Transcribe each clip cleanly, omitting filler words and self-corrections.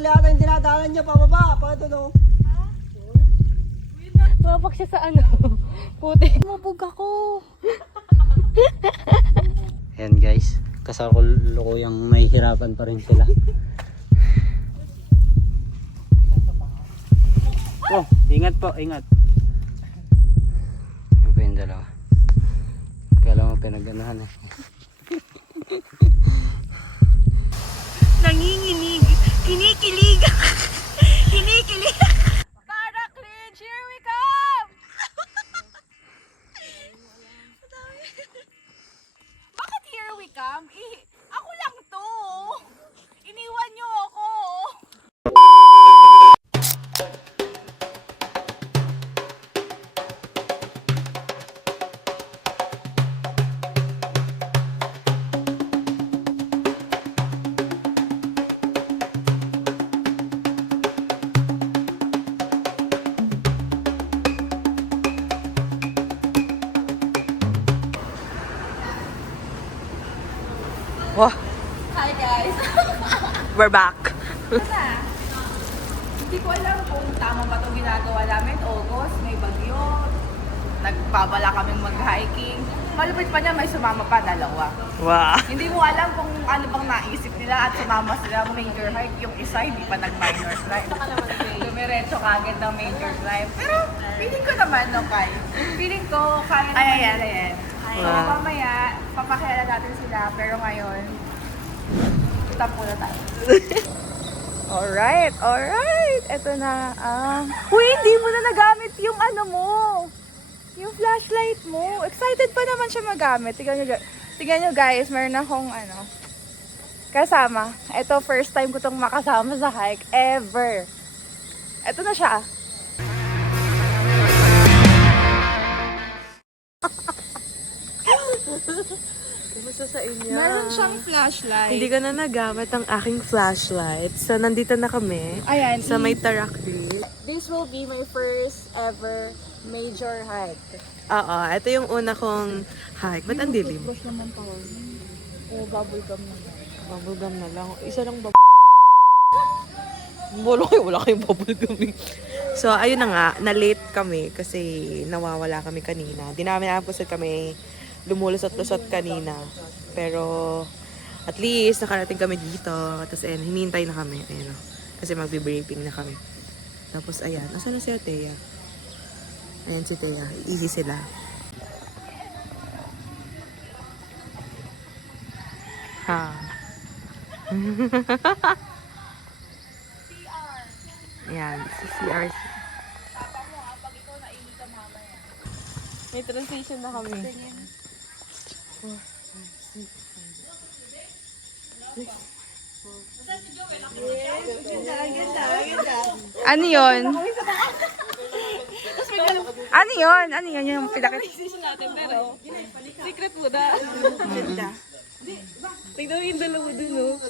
mali ata yung dinadaanan niya pababa. Paano no? Mabak siya sa ano. Puti. Mabog ako. Ayan guys, kasakulukuyang may hirapan pa rin sila. Oh, ingat po, ingat. Yan po yung dalawa. Kala mo pinag-anuhan eh. Nanginginig. Kinikilig. Kinikilig. Para cringe, here we come! Bakit here we come? Ako lang to. Iniwan niyo ako. Wah, Hi guys. we're back. Hindi ko alam kung tama ba itong ginagawa namin. August, may bagyo. Nagbabala kami mag-hiking. Malupit pa niya, may sumama pa, dalawa. Wow. Hindi mo alam kung ano bang naisip nila at sumama sila major hike. Yung isa, hindi pa nag-minor climb. Dumiretso kagad ng major climb. Pero feeling ko naman, no, Kai? Feeling ko, kaya naman nila yan. So, mamaya, papakilala natin sila. Pero ngayon, stop muna tayo. Alright. Ito na. Uy, hindi mo na nagamit yung ano mo. Yung flashlight mo. Excited pa naman siya magamit. Tignan nyo guys, meron akong kasama. Ito, first time ko itong makasama sa hike ever. Ito na siya. Kamusta sa inyo? Meron siyang flashlight. Hindi ko na nagamit ang aking flashlight. So, nandito na kami Ayan. sa may Tarakri. This will be my first ever major hike. Oo, ito yung una kong hike. Ba't ang dilim? Brush naman pa. O, bubble gum naman. Bubblegum na lang. Isa lang wala kayong bubblegum. So, ayun na nga. Na-late kami kasi nawawala kami kanina. Di namin napusad kami lumulusot-lusot kanina. Pero, at least, nakarating kami dito. Tapos, ayan, hinihintay na kami. Ayan, kasi magbe-briefing na kami. Tapos, ayan. Asan na si Atea? Ayan si Thea. Easy sila. Ha. Ayan. Si CR. May transition na kami. Ano yun? Ano yun? Ano yun yung pinakit? Secret mo na. Ganda. Tignan mo yung dalawa dun, oh.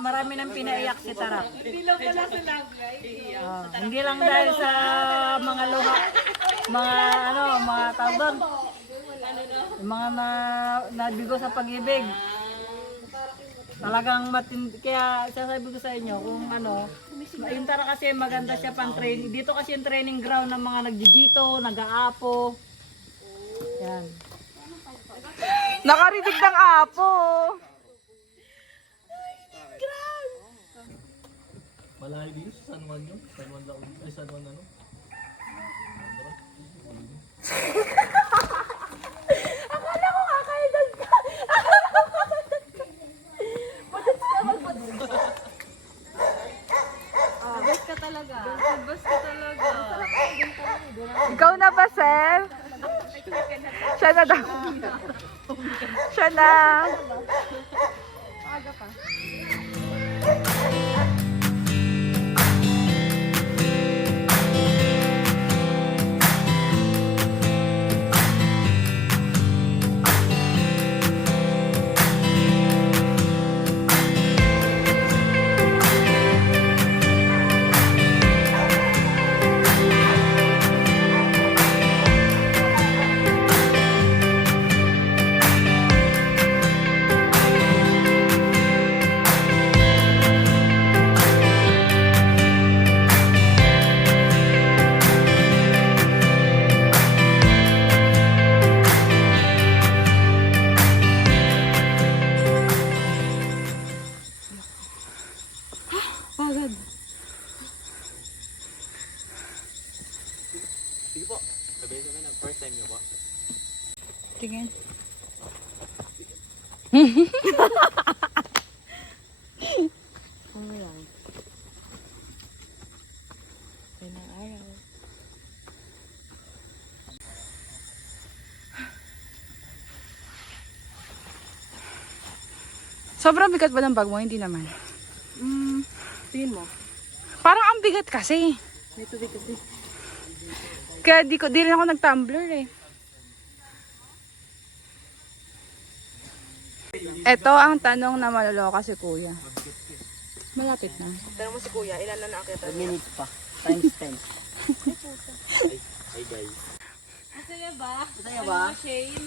Marami nang pinaiyak si Tarap. Hindi lang dahil sa mga luha, mga tawag, mga nabigo sa pag-ibig. Talagang matindi. Kaya sasabi ko sa inyo kung yung Tara kasi maganda siya pang training. Dito kasi yung training ground ng mga nagdidito, nag-aapo. Yan. Nakarinig ng apo. Malayo din sa San Juan yun? San Juan Laon? Ay, San Juan ano? Akala ko kakaidal ka. Bus ka talaga. Bus ka talaga. Ikaw na ba, sir? Siya na daw. Siya na. Aga pa. Tingin. Ano yan? Yan ang araw. Sobrang bigat ba ng bag mo? Hindi naman. Tingin mo? Parang ang bigat kasi. May tubig kasi. Kaya di rin ako nag-tumbler eh. Ito ang tanong na maloloka si Kuya. Malapit na. Tanong mo si Kuya, ilan na naakyatan niya? Minutes pa. Times 10. Ay guys. Masaya ba? Masaya ba? Shane?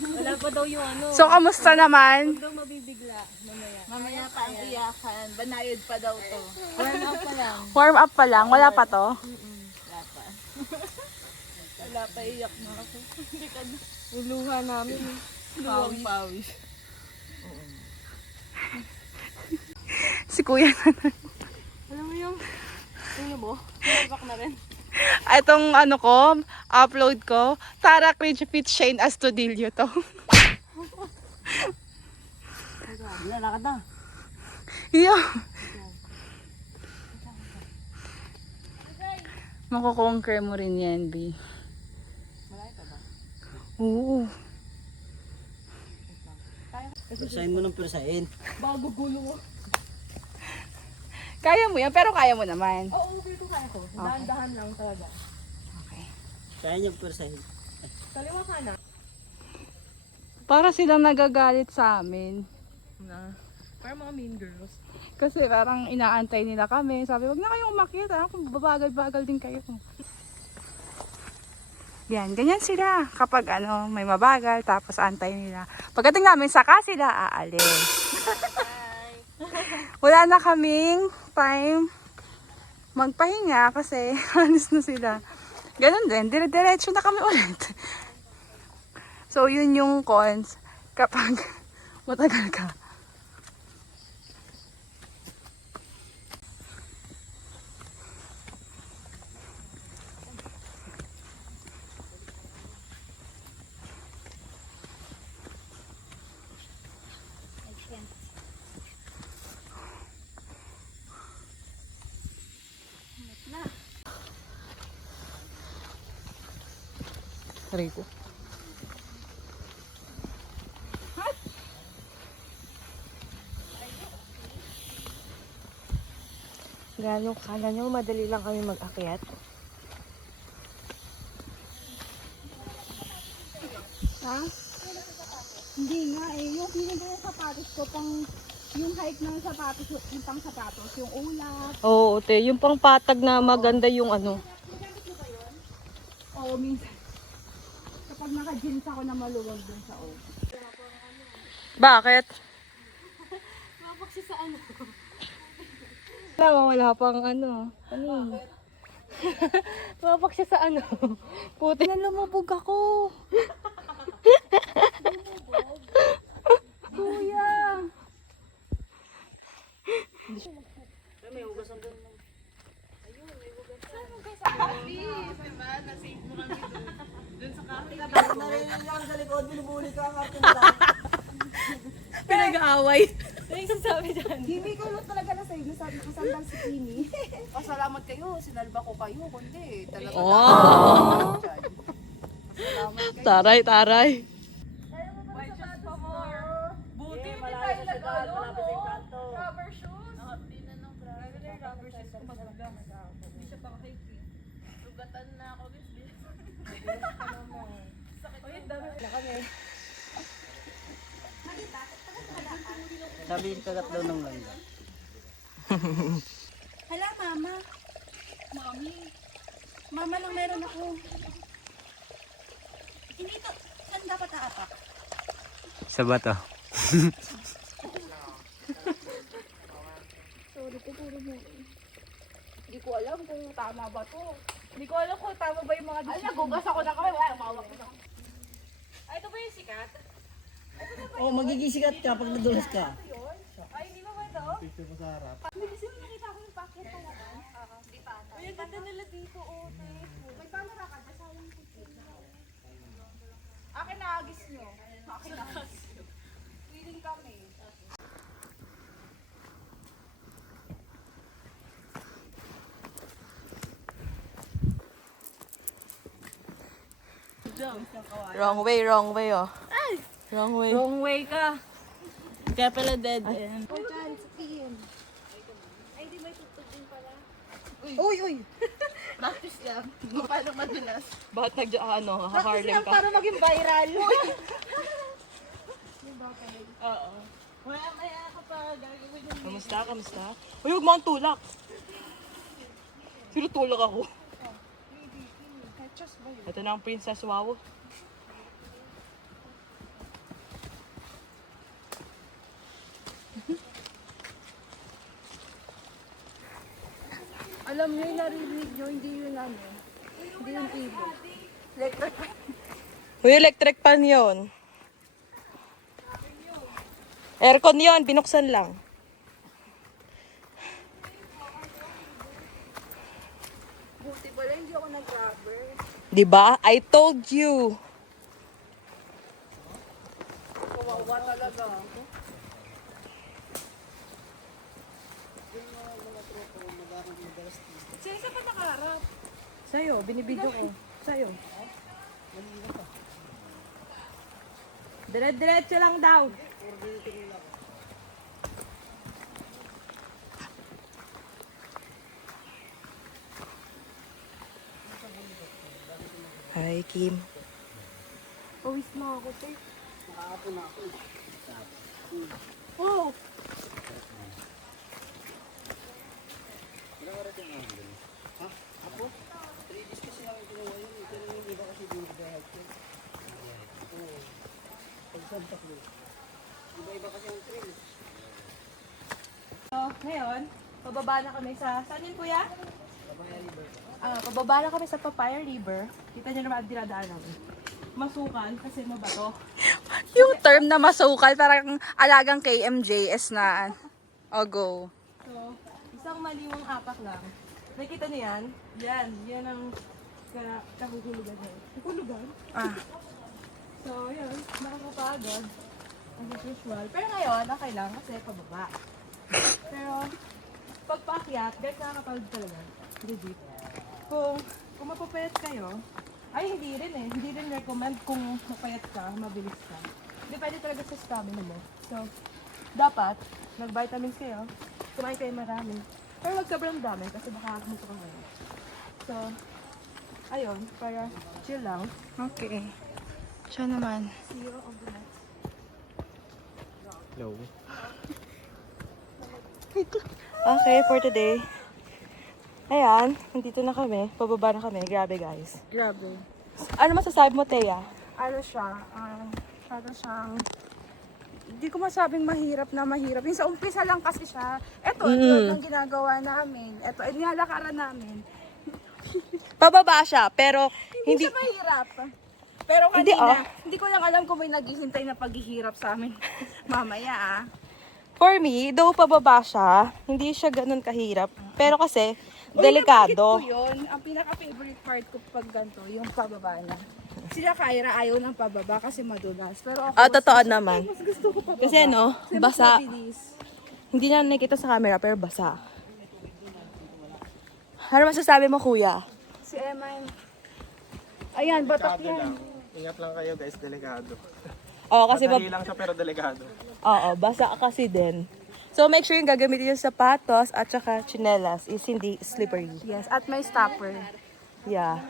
Wala pa daw yung ano. So, kamusta naman? Daw mabibigla mamaya. Mamaya pa ang iyakan. Banayad pa daw to. Warm up pa lang. Warm up pa lang. Wala pa to. Wala pa, iyak na ako. Luluha namin. Pawis. Si Kuya na. Alam mo yung, mo? Back na rin. Itong ano ko, upload ko, Tara Cringe Fit Shane Astudillo to. Lakad na. Yeah. Makukonquer mo rin yan, B. Malayo pa ba? Oo. Persahin mo ng persahin. Bago gulo. Kaya mo yan, pero kaya mo naman. Oo, dito kaya ko. Dahan-dahan lang talaga. Okay. Kaya niya persahin. Kaliwa ka na. Para silang nagagalit sa amin. Parang mga mean girls. Kasi parang inaantay nila kami. Sabi, wag na kayong umakyat. Kung babagal-bagal din kayo. Yan, ganyan sila. Kapag ano, may mabagal, tapos antay nila. Pagdating namin, saka sila aalis. Wala na kaming time magpahinga kasi alis na sila. Ganun din, dire-diretso na kami ulit. So, yun yung cons kapag matagal ka. Rico. Gano'n, kala nyo madali lang kami mag-akyat? Ha? Hindi nga eh. Yung pinag yung sapatos ko, pang yung height ng sapatos, yung pang sapatos, yung ulap. Oo, te. Yung pang patag na maganda yung ano. Oo, minsan. Kapag naka-jeans ako na maluwag dun sa o. Bakit? Mapaksi sa ano? Wala pang ano. Ano? Mapaksi sa ano? Puti na lumubog ako. Kuya! Pinag-aaway. Ano yung sabi dyan? Hindi ko lang talaga na sa'yo. Nasabi ko sandal si Kimi. Pasalamat kayo, sinalba ko kayo. Kundi, talaga. Oh! Taray, taray. Buti hindi tayo nag-ano, no? Rubber shoes. Nakapin na ng rubber shoes ko maganda. Hindi siya pang hike eh. Sugatan na ako, guys. Sakit. Uy, dami na kami. Sabi yung kagat daw ng langga. Hala, mama. Mami. Mama lang meron ako. Hindi to. Saan dapat aapak? Sa bato. Sorry po, puro mo. Hindi ko alam kung tama ba to. Hindi ko alam kung tama ba yung mga Ay, nagugas ako na kami. Wala, mawak ko na. Ay, ito ba yung sikat? Oh, magigisikat ka pag nadulas ka. Ay, hindi ba ba ito? nakita ko yung packet talaga. Ay, ang ganda nila dito, oh. May camera ka, basta Wrong way, oh. Wrong way. Wrong way ka. Kaya pala dead end. Practice lang. Kung paano madulas. Bakit Harlem ka? Para maging viral. Maya ka pa gagawin yung Kamusta? Uy, huwag mo ang tulak. Sino tulak ako? Ito na ang Princess Wow. Alam niyo yung narinig niyo, hindi yun ano. Hindi yung TV. Uy, electric pan yun. Aircon yun, binuksan lang. Buti pala, hindi ako nag-rubber. Diba? I told you. Kawawa talaga ako. Sino sa pa nakaharap? Sa'yo, binibidyo ko. Sa'yo. Dire-diretso lang daw. Hi, Kim. Pawis na ako, te. So, ngayon, pababa na kami sa... Saan yun, kuya? Pababa na kami sa Papaya River. Kita niyo naman ang dinadaan namin. Masukal kasi mabato. Yung term na masukal, parang alagang KMJS na. O, go. So, isang maliwang apak lang. Nakita niyo yan? Yan ang kahulugan niya. Kahulugan? Ah. So, yun, nakakapagod. As usual. Pero ngayon, okay lang kasi pababa. Pero, pag paakyat, guys, nakakapagod talaga. Legit. Kung mapapayat kayo, ay hindi rin eh. Hindi rin recommend kung mapayat ka, mabilis ka. Depende talaga sa stamina mo. So, dapat, mag-vitamins kayo, kumain kayo marami. Pero wag sobrang dami kasi baka kumusta ka ngayon. So, ayun, para chill lang. Okay. Siya naman. See you on the next. Hello. Okay, for today. Ayan, nandito na kami. Pababa na kami. Grabe, guys. Grabe. Ano masasabi mo, Thea? Ano siya? Parang siyang... Hindi ko masabing mahirap na mahirap. Yung sa umpisa lang kasi siya. Ito yung ginagawa namin. Ito, nilalakaran namin. Pababa siya, pero Hindi hindi... siya mahirap. Pero Hindi, kanina, hindi ko lang alam kung may naghihintay na paghihirap sa amin. Mamaya For me, though pababa siya, hindi siya ganun kahirap. Pero kasi, Uy, delikado. nabanggit ko yun. Ang pinaka-favorite part ko pag ganito, yung pababa na. Sila Kyra ayaw ng pababa kasi madulas. Pero ako, Totoo naman. mas gusto ko pababa. Kasi ano, Kasi mas basa. mabilis. Hindi na nakikita sa camera, pero basa. Ano masasabi mo, kuya? Si Emma, ayan, batak yan. Ingat lang kayo guys, delikado. Oo, kasi Madali lang siya pero delikado. Oo, basa kasi din. So, make sure yung gagamitin yung sapatos at saka chinelas is hindi slippery. Yes, at may stopper. Yeah.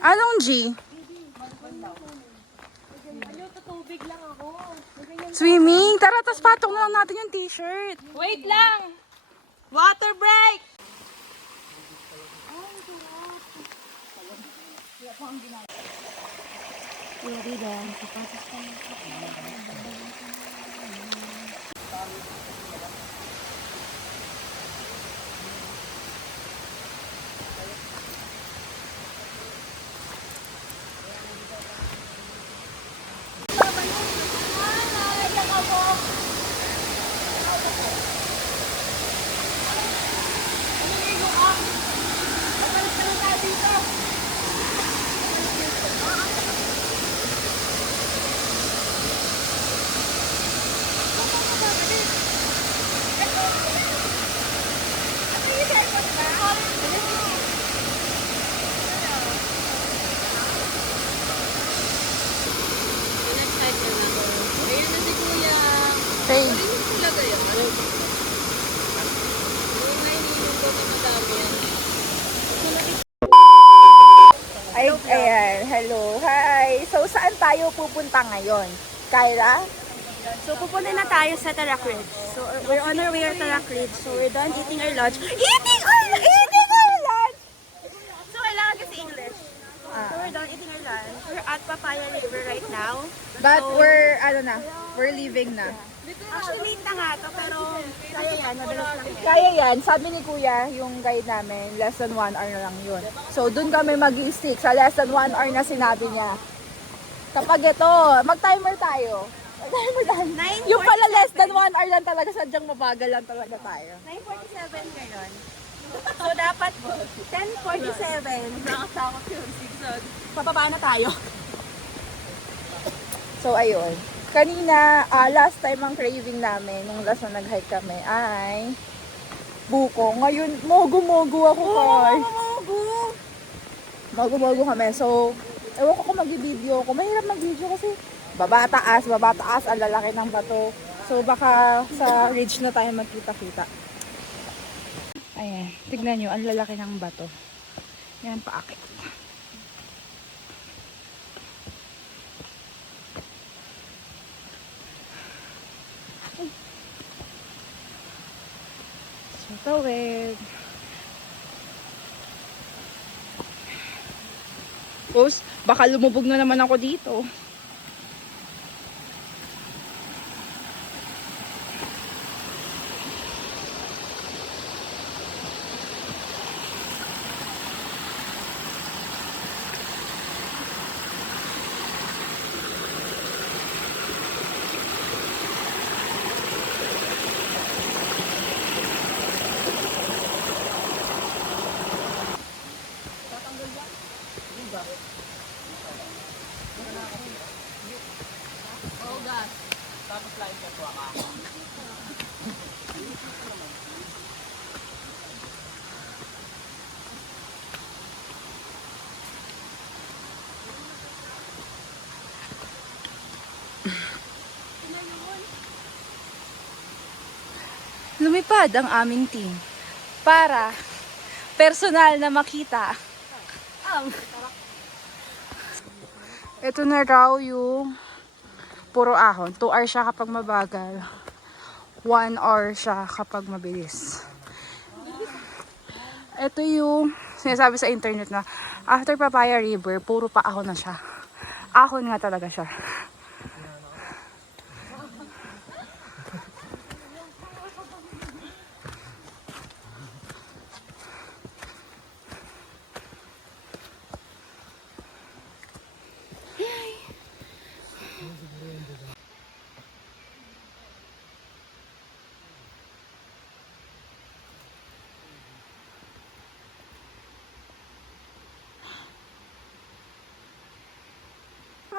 Anong G? Swimming? Tara, tas patong na lang natin yung t-shirt. Wait lang! Water break! train. Ay, ayan. Hello. Hi. So, saan tayo pupunta ngayon? Kyla? So, pupunta na tayo sa Tarak Ridge. So, we're on our way to Tarak Ridge. So, we're done eating our lunch. Eating our lunch! So, kailangan kasi English. So, we're done eating our lunch. We're at Papaya River right now. But we're leaving na. Actually, late na nga to, pero kaya yan, madalas lang yan. Kaya yan, sabi ni Kuya, yung guide namin, less than 1 hour na lang yun. So, dun kami mag-stick. Sa less than 1 hour na sinabi niya. Kapag ito, mag-timer tayo. Mag-timer tayo. Yung pala less than 1 hour lang talaga, sadyang mabagal lang talaga tayo. 9:47 ngayon. So, dapat 10:47. Nakasakot yung season. Pababa na tayo. So, ayun. Kanina, last time ang craving namin, nung last na nag-hike kami, ay buko. Ngayon, mogu-mogu ako, Koy. Mogu-mogu kami. So, ewan ko kung mag-video ko. Mahirap mag-video kasi baba taas, ang lalaki ng bato. So, baka sa ridge na tayo magkita-kita. Ayan, tignan nyo, ang lalaki ng bato. Yan, paakit. So, tawid. Tapos, baka lumubog na naman ako dito. Lumipad ang aming team para personal na makita. Ito na raw yung puro ahon. 2 hours siya kapag mabagal. 1 hour siya kapag mabilis. Ito yung sinasabi sa internet na after Papaya River, puro pa ahon na siya. Ahon nga talaga siya.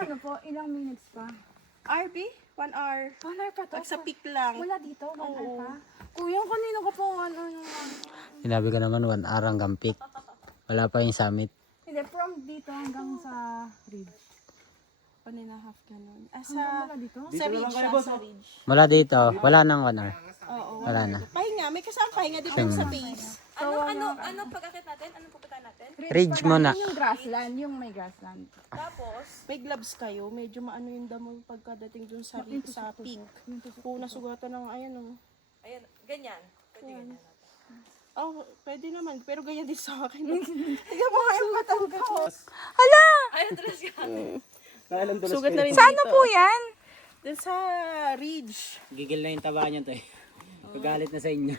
Ano po, ilang minutes pa? RB? 1 hour. 1 hour pa to? Pag sa peak lang. Wala dito, 1 hour pa? Kuya, kanina ko po, ano. Sinabi ka naman 1 hour hanggang peak. Wala pa yung summit. Hindi, from dito hanggang sa ridge. 1.5 ganun. Hanggang dito? Sa ridge siya, sa ridge. Mula dito, wala nang 1 hour. Oo. Wala na. Pahinga, may kasama pahinga, depende sa pace. Ano pag-akit natin? Anong pupunta natin? Ridge muna. Yung grassland, yung may grassland. Tapos, may gloves kayo, medyo maano yung damo pagkadating dun sa peak. Kung nasugatan ng ayan o. Ayan, ganyan. Pwede ganyan. Oh, pwede naman. Pero ganyan din sa akin. Tignan mo nga yung mata ko. Hala! Sugat na rin Saan dito. po yan? Dun sa ridge. Gigil na yung taba niya to eh. Pagalit na sa inyo.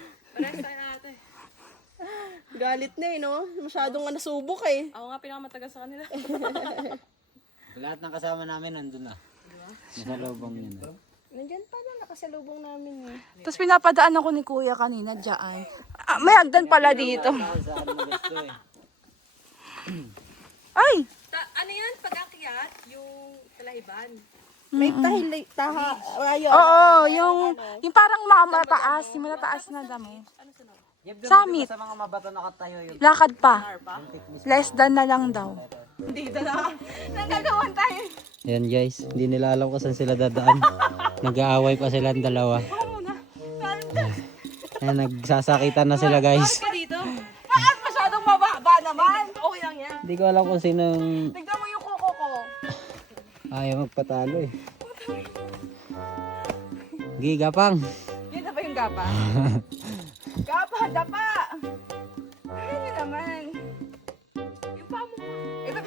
Galit na eh, no? Masyadong nga nasubok eh. Ako nga pinakamatagal sa kanila. Lahat ng kasama namin nandun na. Nasa lobong yun. Nandyan pa na, nakasalubong namin eh. Tapos pinapadaan ako ni Kuya kanina dyan. May hagdan pala dito. Saan mo gusto eh. Ay! Ano yan? Pag-akyat, yung talahiban. May ayun. Oo, yung parang mga mataas. Yung mataas na damo. Summit. Sa mga mabato nakatayo yung Lakad pa. Less than na lang daw. Nagagawan tayo. Ayan guys, hindi nila alam kung saan sila dadaan. Nag-aaway pa sila ang dalawa. Ayan, nagsasakitan na sila guys. Dito. Bakit masyadong mababa naman? Okay lang yan. Hindi ko alam kung sinong Tignan mo yung kuko ko. ayaw magpatalo eh. Gigapang. Yun na ba yung gapa? Gapa, dapa! Ano yun naman? Yung paa mo. Ito.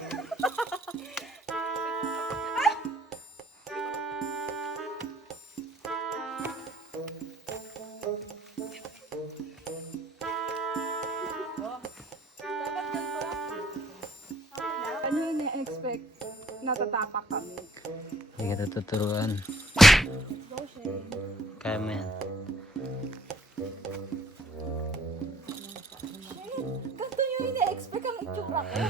Ano yun na-expect? Natatapak kami. Hindi ka tuturuan. Kaya mo yan. Ganito yung ina-expect ang itsura ko.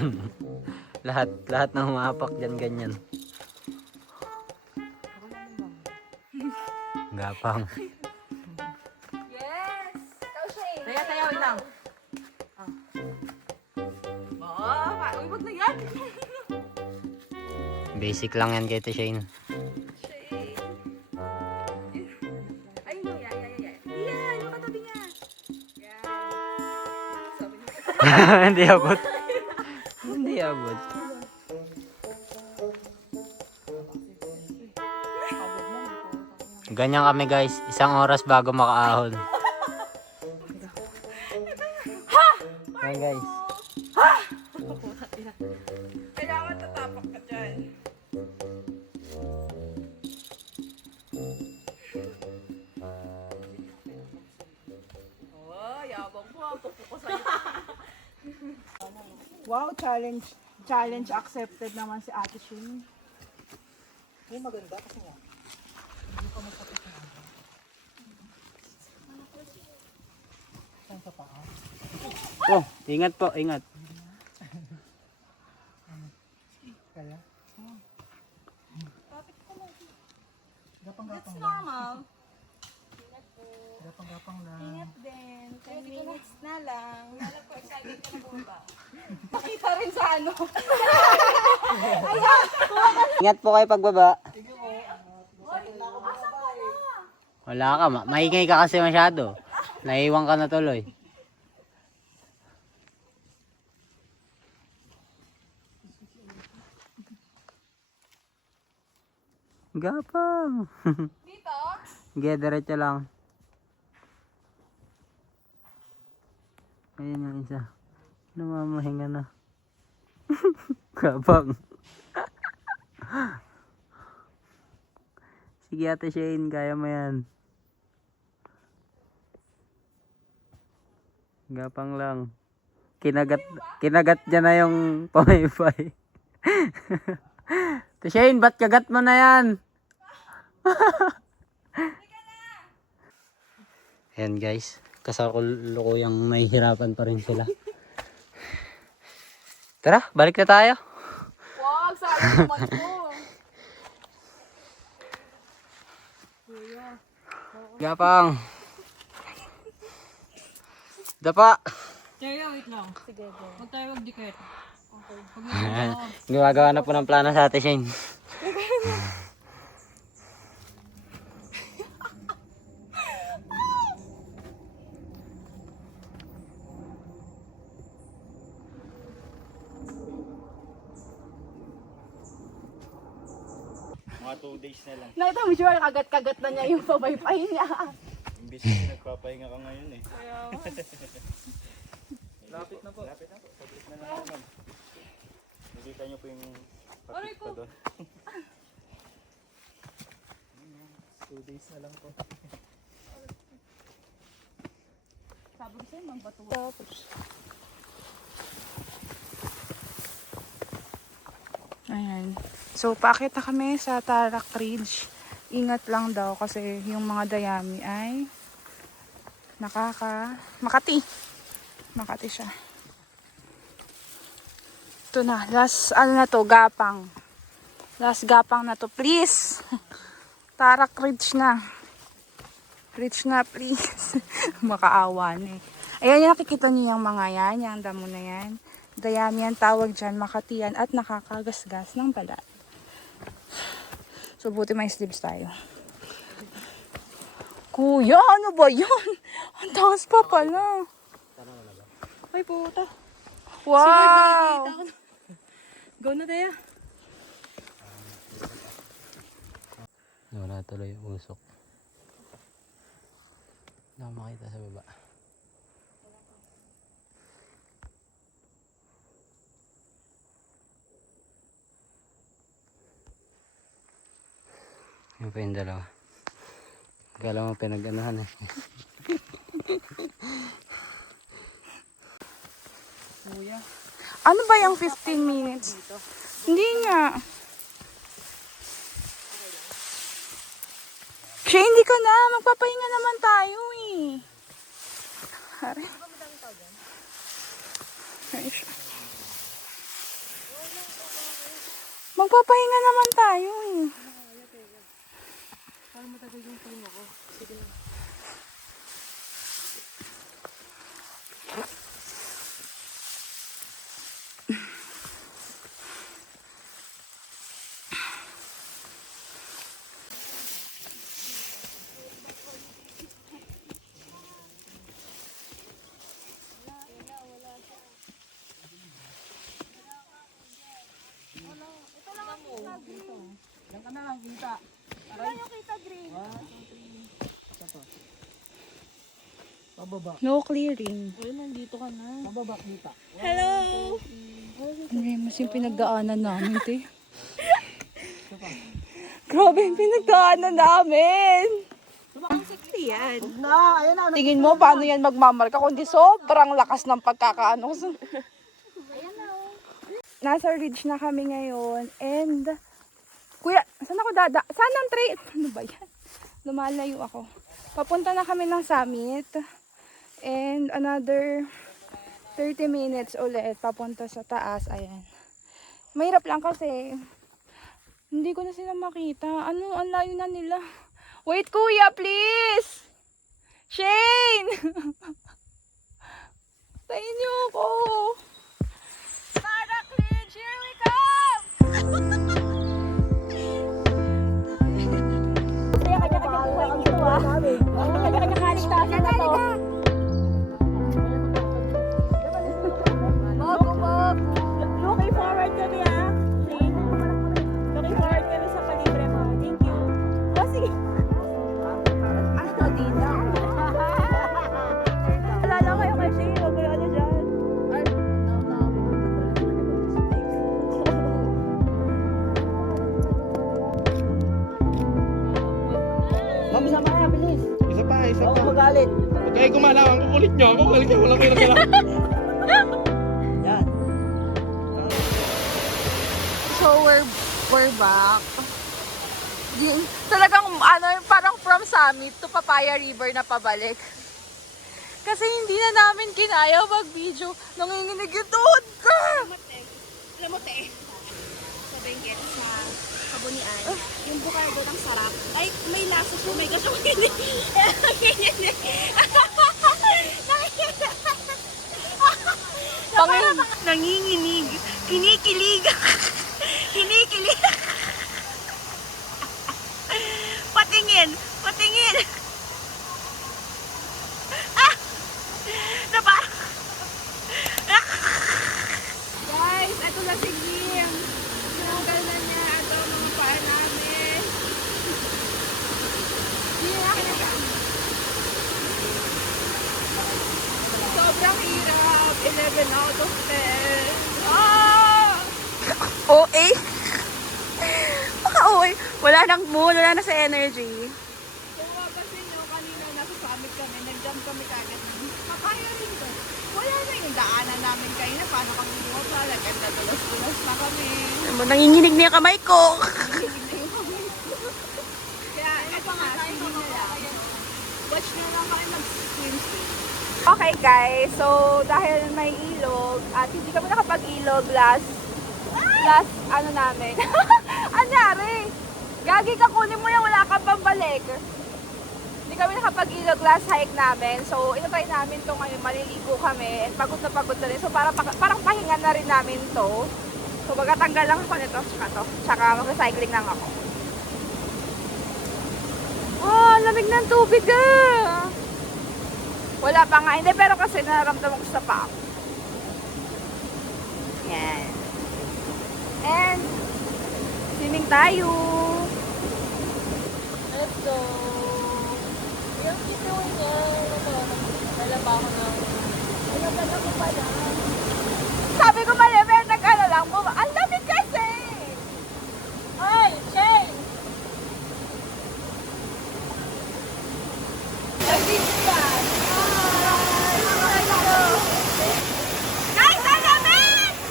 Lahat ng humapak dyan ganyan. Gapang. Yes! Ikaw, Shane. Taya, wait lang. Uy, wag na yan. Basic lang yan kay Shane. Ay, no, yan. Yan, yung katabi niya. Hindi abot. Hindi abot. Ganyan kami guys, 1 oras bago makaahon. Ayan guys. Kailangan tatapak ka dyan. Oh, yabang po. Pupuko sa'yo. Wow, challenge accepted naman si Ate Shin. Oh, ingat po, ingat. It's normal. Ingat din. 10 minutes na lang. Alam ko, excited ka na bumaba. Pakita rin sa ano. Ingat po kayo pagbaba. Wala ka, maingay ka kasi masyado. Naiwan ka na tuloy. Gapang. Dito? Sige, diretso lang. Ayun yung isa. Namamahinga na. Gapang. Sige Ate Shane, kaya mo yan. Gapang lang. Kinagat dyan na yung pamaypay. Ate Shane, ba't kagat mo na yan? Ayan guys, kasakulukuyang nahihirapan pa rin sila. Tara, balik na tayo. Wag, sayang naman ko. Gapang. Dapa. Teo, wait lang. Sige, go. Huwag tayo magdikit. Gumagawa na po ng plano sa Ate Shane. Mga 2 days na lang. Nakita mo sure, kagat-kagat na niya yung pabaypay niya. Imbis na nagpapahinga ka ngayon eh. Lapit na po. Lapit na po. Sabit na lang naman. Nakita niyo po yung papit pa doon. 2 days na lang po. Sabi ko sa'yo, magbato. Ayan. So, paakit na kami sa Tarak Ridge. Ingat lang daw kasi yung mga dayami ay Makati. Makati siya. Ito na. Last, ano na to, gapang. Last gapang na to. Please. Tarak Ridge na. Ridge na, please. Makaawa na eh. Ayan yung nakikita niyo yung mga yan, yung damo na yan. Dayami yan tawag dyan, makatiyan at nakakagasgas ng balat. So buti may sleeves tayo. Kuya, ano ba yun? Ang taas pa pala. Ay, puta. Wow! Go na, Dea. Wala tuloy yung usok. Hindi ako makita sa baba. Yung pa yung dalawa. Akala mo pinag-anuhan eh. Ano ba yung 15 minutes? Hindi nga. Siya, hindi ka na. Magpapahinga naman tayo eh. Hari. Ay, siya. Magpapahinga naman tayo eh. No clearing. Hello! Hindi, mas yung pinagdaanan namin, te. Grabe yung pinagdaanan namin. Tingin mo, paano yan magmamarka? Kundi sobrang lakas ng pagkakaano. Nasa ridge na kami ngayon. And, kuya, saan ako saan ang train? Ano ba yan? Lumalayo ako. Papunta na kami ng summit. And another 30 minutes ulit papunta sa taas. Ayan. Mahirap lang kasi hindi ko na sila makita. Ano, ang layo na nila. Wait, kuya, please! Shane! Tayin niyo ako! Para Cringe, here we come! Kaya kanya-kanya buhay dito ah. Kanya-kanya kaligtasan na to. Looking forward kami ah. Looking forward kami sa palibre mo. Thank you. Oh, sige. Ano dito? Alala kayo kay Shane. Huwag kayo ano dyan. Isa pa. Huwag kayo gumalaw. Ang kukulit nyo. Ako kukulit nyo. Walang kayo nagalaw. So, we're back. Talagang, ano, parang from Summit to Papaya River na pabalik. Kasi hindi na namin kinaya mag-video. Nanginginig yung tuhod ko. Alam mo, te, sa Benguet, sa Kabunian, yung bukado ng sarap. Ay, may lasa siya, may gaso. Nanginginig. Kinikilig. Kinikilig. Patingin. Patingin. Napa? Guys, ito na si Kim. Sinanggal na niya. Ito ang mga paa namin. Hindi na akin. Sobrang hirap. 11 out of 10. Ah! OA. Baka OA. Wala nang mood, wala na sa energy. Kung mapasin nyo, kanina nasa summit kami, nag-jump kami kagad. Papaya rin ko. Wala na yung daanan namin kanina. Paano kami bumaba? Laganda tulos-tulos na kami. Nanginginig na yung kamay ko. Kaya ito nga, sige na lang. Watch na lang kami mag-swim. Okay guys, so dahil may ilog at hindi kami nakapag-ilog last ano namin. Anyari? Gagi ka, kunin mo yan, wala kang pambalik. Hindi Hindi kami nakapag-ilog last hike namin. So, inatry namin to ngayon. Maliligo kami. And pagod na rin. So, parang pahinga na rin namin to. So, magtatanggal lang ako nito. Tsaka mag-cycling lang ako. Oh, lamig ng tubig ah! Wala pa nga. Hindi, pero kasi nararamdaman ko sa paa. Yan. And, swimming tayo. Let's go. Yung kituin niya, nalaba ako ng... Nalaba ko pala. Sabi ko malamig, nag-ano lang po. Ang lamig kasi! Ay, Shane! Guys, ang lamig!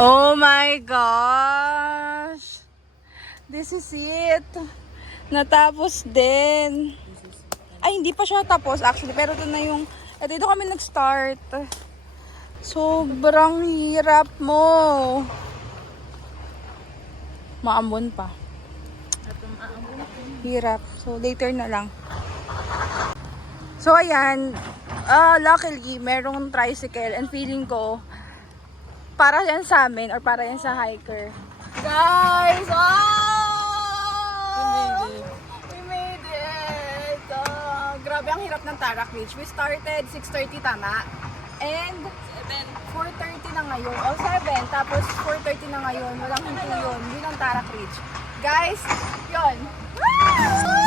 Oh my gosh! This is it! Natapos din. Ay, hindi pa siya tapos actually. Pero ito na yung... Ito kami nag-start. Sobrang hirap mo. Maambon pa. Hirap. So, later na lang. So, ayan. Luckily, merong tricycle. And feeling ko, para yan sa amin or para yan sa hiker. Guys! Wow! We made it! Grabe ang hirap ng Tarak Ridge. We started 6:30 tama. And 4:30 na ngayon. O 7. Tapos 4:30 na ngayon. Walang hinto yun. Yun ang Tarak Ridge. Guys, yun. Woo!